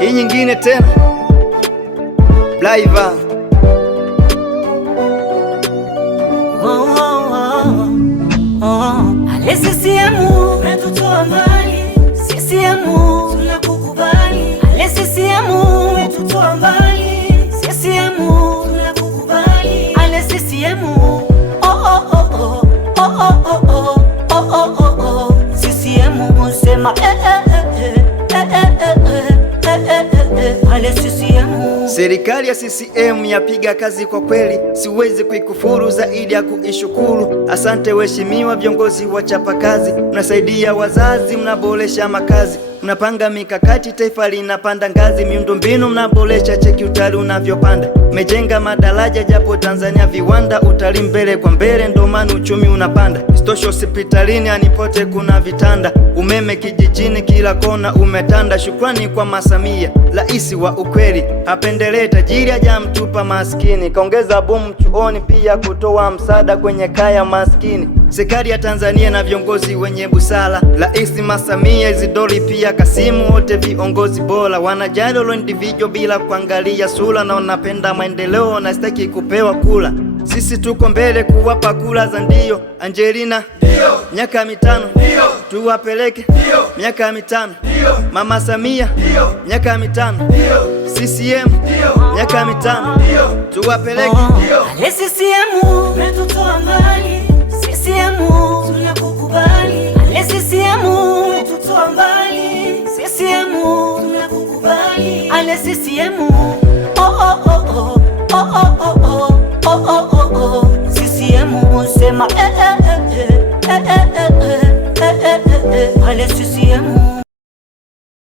Hii nyingine tena Blaiva. Ale CCM umetutoa mbali, CCM tunakukubali. Ale CCM umetutoa mbali, CCM tunakukubali. Ale CCM CCM sema Ale CCM. Serikali ya CCM yapiga kazi kwa kweli, siwezi kuikufuru zaidi ya kuishukuru. Asante waheshimiwa viongozi wa chapa kazi, mnasaidia wazazi, mnaboresha makazi, mnapanga mikakati, taifa linapanda ngazi. Miundombinu mnaboresha, cheki utali unavyopanda, mejenga madaraja japo Tanzania viwanda. Utalii mbele kwa mbele, ndo maana uchumi unapanda. Isitoshe hospitalini anipote kuna vitanda, umeme kijijini kila kona umetanda. Shukrani kwa Masamia, rais wa ukweli, hapendelee tajiri hajamtupa maskini. Kaongeza bomu chuoni, pia kutoa msaada kwenye kaya maskini. Serikali ya Tanzania na viongozi wenye busara, Rais Masamia, Isidori pia Kasimu, wote viongozi bora, wanajali individual bila kuangalia sura, na wanapenda maendeleo na sitaki kupewa kula. Sisi tuko mbele kuwapa kula za ndio. Angelina ndio, miaka 5 ndio, tuwapeleke ndio, miaka 5 ndio. Mama Samia ndio, miaka 5 ndio. CCM ndio, miaka 5 ndio, tuwapeleke ndio. Ale CCM umetutoa mbali, CCM tunakukubali. Ale CCM umetutoa mbali, CCM tunakukubali. Ale CCM CCM sema Ale CCM.